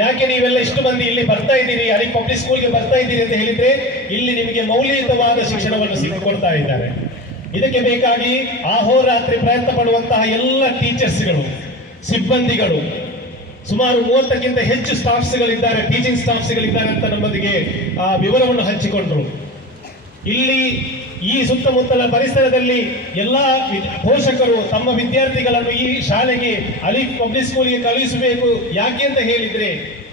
ಯಾಕೆ ನೀವೆಲ್ಲ ಇಷ್ಟು ಮಂದಿ ಇಲ್ಲಿ ಬರ್ತಾ ಇದ್ದೀರಿ, ಅಲಿಫ್ ಪಬ್ಲಿಕ್ ಸ್ಕೂಲ್ಗೆ ಬರ್ತಾ ಇದ್ದೀರಿ ಅಂತ ಹೇಳಿದ್ರೆ ಇಲ್ಲಿ ನಿಮಗೆ ಮೌಲ್ಯಯುತವಾದ ಶಿಕ್ಷಣವನ್ನು ಸಿಕ್ಕಿಕೊಡ್ತಾ ಇದ್ದಾರೆ. ಇದಕ್ಕೆ ಬೇಕಾಗಿ ಅಹೋರಾತ್ರಿ ಪ್ರಯತ್ನ ಪಡುವಂತಹ ಎಲ್ಲ ಟೀಚರ್ಸ್ಗಳು, ಸಿಬ್ಬಂದಿಗಳು, ಸುಮಾರು 30ಕ್ಕಿಂತ ಹೆಚ್ಚು ಸ್ಟಾಫ್ಸ್ಗಳಿದ್ದಾರೆ, ಟೀಚಿಂಗ್ ಸ್ಟಾಫ್ಸ್ಗಳಿದ್ದಾರೆ ಅಂತ ನಮ್ಮೊಂದಿಗೆ ಆ ವಿವರವನ್ನು ಹಂಚಿಕೊಂಡ್ರು. ಇಲ್ಲಿ ಈ ಸುತ್ತಮುತ್ತಲ ಪರಿಸರದಲ್ಲಿ ಎಲ್ಲ ಪೋಷಕರು ತಮ್ಮ ವಿದ್ಯಾರ್ಥಿಗಳನ್ನು ಈ ಶಾಲೆಗೆ ಅಲಿಫ್ ಪಬ್ಲಿಕ್ ಸ್ಕೂಲ್ಗೆ ಕಳುಹಿಸಬೇಕು. ಯಾಕೆ ಅಂತ ಹೇಳಿದ್ರೆ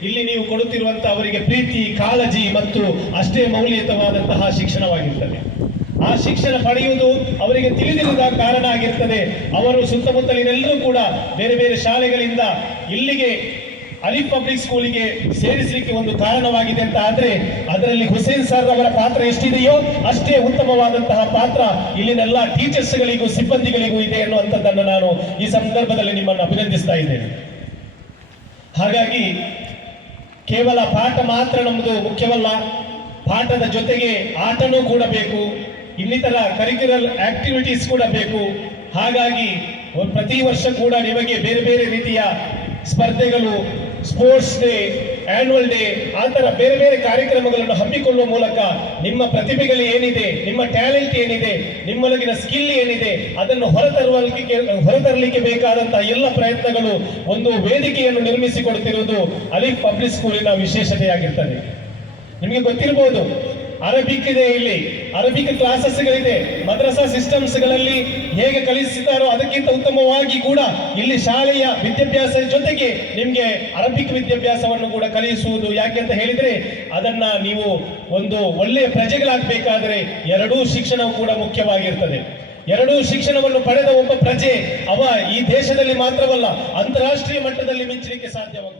ಇಲ್ಲಿ ನೀವು ಕೊಡುತ್ತಿರುವಂತಹ ಅವರಿಗೆ ಪ್ರೀತಿ, ಕಾಳಜಿ ಮತ್ತು ಅಷ್ಟೇ ಮೌಲ್ಯಯುತವಾದಂತಹ ಶಿಕ್ಷಣವಾಗಿರ್ತದೆ. ಆ ಶಿಕ್ಷಣ ಪಡೆಯುವುದು ಅವರಿಗೆ ತಿಳಿದಿರುವ ಕಾರಣ ಆಗಿರ್ತದೆ. ಅವರು ಸುತ್ತಮುತ್ತಲಿನೆಲ್ಲರೂ ಕೂಡ ಬೇರೆ ಬೇರೆ ಶಾಲೆಗಳಿಂದ ಇಲ್ಲಿಗೆ ಅಲಿಫ್ ಪಬ್ಲಿಕ್ ಸ್ಕೂಲಿಗೆ ಸೇರಿಸಲಿಕ್ಕೆ ಒಂದು ಕಾರಣವಾಗಿದೆ ಅಂತ ಆದ್ರೆ ಅದರಲ್ಲಿ ಹುಸೇನ್ ಸರ್ ಅವರ ಪಾತ್ರ ಎಷ್ಟಿದೆಯೋ ಅಷ್ಟೇ ಉತ್ತಮವಾದಂತಹ ಪಾತ್ರ ಇಲ್ಲಿನೆಲ್ಲ ಟೀಚರ್ಸ್ಗಳಿಗೂ ಸಿಬ್ಬಂದಿಗಳಿಗೂ ಇದೆ ಅನ್ನುವಂಥದ್ದನ್ನು ನಾನು ಈ ಸಂದರ್ಭದಲ್ಲಿ ನಿಮ್ಮನ್ನು ಅಭಿನಂದಿಸ್ತಾ ಇದ್ದೇನೆ. ಹಾಗಾಗಿ ಕೇವಲ ಪಾಠ ಮಾತ್ರ ನಮ್ಮದು ಮುಖ್ಯವಲ್ಲ, ಪಾಠದ ಜೊತೆಗೆ ಆಟನೂ ಕೂಡ ಬೇಕು, ಇನ್ನಿತರ ಕರಿಕ್ಯುಲರ್ ಆಕ್ಟಿವಿಟೀಸ್ ಕೂಡ ಬೇಕು. ಹಾಗಾಗಿ ಪ್ರತಿ ವರ್ಷ ಕೂಡ ನಿಮಗೆ ಬೇರೆ ಬೇರೆ ರೀತಿಯ ಸ್ಪರ್ಧೆಗಳು, ಸ್ಪೋರ್ಟ್ಸ್ ಡೇ, ಆನ್ಯುವಲ್ ಡೇ, ಆ ಥರ ಬೇರೆ ಬೇರೆ ಕಾರ್ಯಕ್ರಮಗಳನ್ನು ಹಮ್ಮಿಕೊಳ್ಳುವ ಮೂಲಕ ನಿಮ್ಮ ಪ್ರತಿಭೆಗಳು ಏನಿದೆ, ನಿಮ್ಮ ಟ್ಯಾಲೆಂಟ್ ಏನಿದೆ, ನಿಮ್ಮೊಳಗಿನ ಸ್ಕಿಲ್ ಏನಿದೆ ಅದನ್ನು ಹೊರತರಲಿಕ್ಕೆ ಬೇಕಾದಂತಹ ಎಲ್ಲ ಪ್ರಯತ್ನಗಳು ಒಂದು ವೇದಿಕೆಯನ್ನು ನಿರ್ಮಿಸಿಕೊಡುತ್ತಿರುವುದು ಅಲಿಫ್ ಪಬ್ಲಿಕ್ ಸ್ಕೂಲಿನ ವಿಶೇಷತೆಯಾಗಿರ್ತದೆ. ನಿಮಗೆ ಗೊತ್ತಿರಬಹುದು, ಅರಬಿಕ್ ಇದೆ, ಇಲ್ಲಿ ಅರಬಿಕ್ ಕ್ಲಾಸಸ್ಗಳಿದೆ. ಮದ್ರಸಾ ಸಿಸ್ಟಮ್ಸ್ಗಳಲ್ಲಿ ಹೇಗೆ ಕಲಿಸುತ್ತಾರೋ ಅದಕ್ಕಿಂತ ಉತ್ತಮವಾಗಿ ಕೂಡ ಇಲ್ಲಿ ಶಾಲೆಯ ವಿದ್ಯಾಭ್ಯಾಸ ಜೊತೆಗೆ ನಿಮಗೆ ಅರಬಿಕ್ ವಿದ್ಯಾಭ್ಯಾಸವನ್ನು ಕೂಡ ಕಲಿಸುವುದು. ಯಾಕೆ ಅಂತ ಹೇಳಿದ್ರೆ ಅದನ್ನ ನೀವು ಒಂದು ಒಳ್ಳೆಯ ಪ್ರಜೆಗಳಾಗಬೇಕಾದ್ರೆ ಎರಡೂ ಶಿಕ್ಷಣವು ಕೂಡ ಮುಖ್ಯವಾಗಿರ್ತದೆ. ಎರಡೂ ಶಿಕ್ಷಣವನ್ನು ಪಡೆದ ಒಬ್ಬ ಪ್ರಜೆ ಅವ ಈ ದೇಶದಲ್ಲಿ ಮಾತ್ರವಲ್ಲ, ಅಂತಾರಾಷ್ಟ್ರೀಯ ಮಟ್ಟದಲ್ಲಿ ಮಿಂಚಲಿಕ್ಕೆ ಸಾಧ್ಯವಾಗುತ್ತದೆ.